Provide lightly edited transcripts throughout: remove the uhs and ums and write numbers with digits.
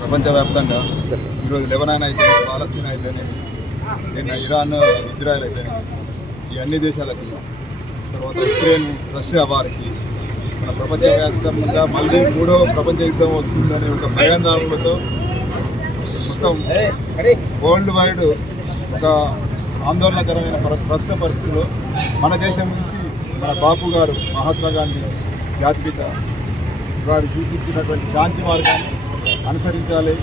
ప్రపంచవ్యాప్తంగా ఈరోజు లెబనాన్ అయితే, పాలస్తీనా అయితేనే, నిన్న ఇరాన్, ఇజ్రాయెల్ అయితేనే, ఈ అన్ని దేశాలకి, తర్వాత ఉక్రెయిన్, రష్యా వారికి మన ప్రపంచవ్యాప్తంగా మళ్ళీ 3వ ప్రపంచ యుద్ధం వస్తుందనే ఒక భయాందోళనలతో మొత్తం వరల్డ్ వైడ్ ఒక ఆందోళనకరమైన ప్రస్తుత పరిస్థితుల్లో మన దేశం నుంచి మన బాపు గారు మహాత్మా గాంధీ జాతిపిత వారు సూచించినటువంటి శాంతి మార్గాన్ని అనుసరించాలి.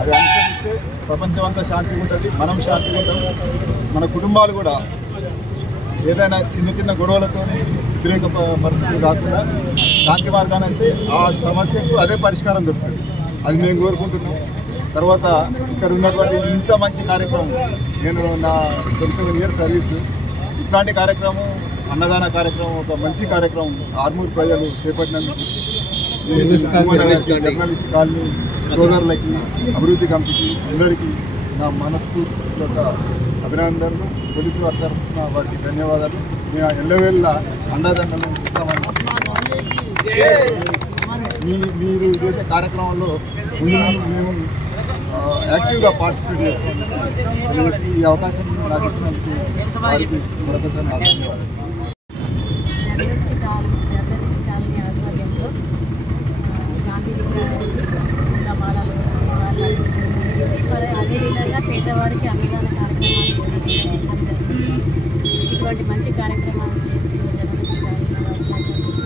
అది అనుసరిస్తే ప్రపంచం అంతా శాంతిగా ఉంటుంది, మనం శాంతిగా ఉంటాం. మన కుటుంబాలు కూడా ఏదైనా చిన్న చిన్న గొడవలతో వ్యతిరేక పరిస్థితులు కాకుండా శాంతి మార్గాన్ని వస్తే ఆ సమస్యకు అదే పరిష్కారం దొరుకుతుంది. అది మేము కోరుకుంటున్నాం. తర్వాత ఇక్కడ ఉన్నటువంటి ఇంత మంచి కార్యక్రమం, నేను నా 27 ఇయర్స్ సర్వీస్, ఇట్లాంటి కార్యక్రమం, అన్నదాన కార్యక్రమం, ఒక మంచి కార్యక్రమం ఆర్మూర్ ప్రజలు చేపట్టినందుకు జర్నలిస్ట్ కాలనీ సోదరులకి, అభివృద్ధి కమిటీకి అందరికీ నా మనస్ఫూర్తిక అభినందనలు. పోలీసు వారి తరఫున వారికి ధన్యవాదాలు. మేము ఎల్లవేళ్ళ అండదండలు ఇస్తామని మీరు చేసే కార్యక్రమంలో మేము యాక్టివ్గా పార్టిసిపేట్ చేస్తాం. ఈ అవకాశం నాకు ఇచ్చినందుకు వారికి మరొకసారి నా ధన్యవాదాలు. అదేవిధంగా పేదవారికి అన్నదాన కార్యక్రమాలు, ఇటువంటి మంచి కార్యక్రమాలు చేస్తూ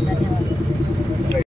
ధన్యవాదాలు.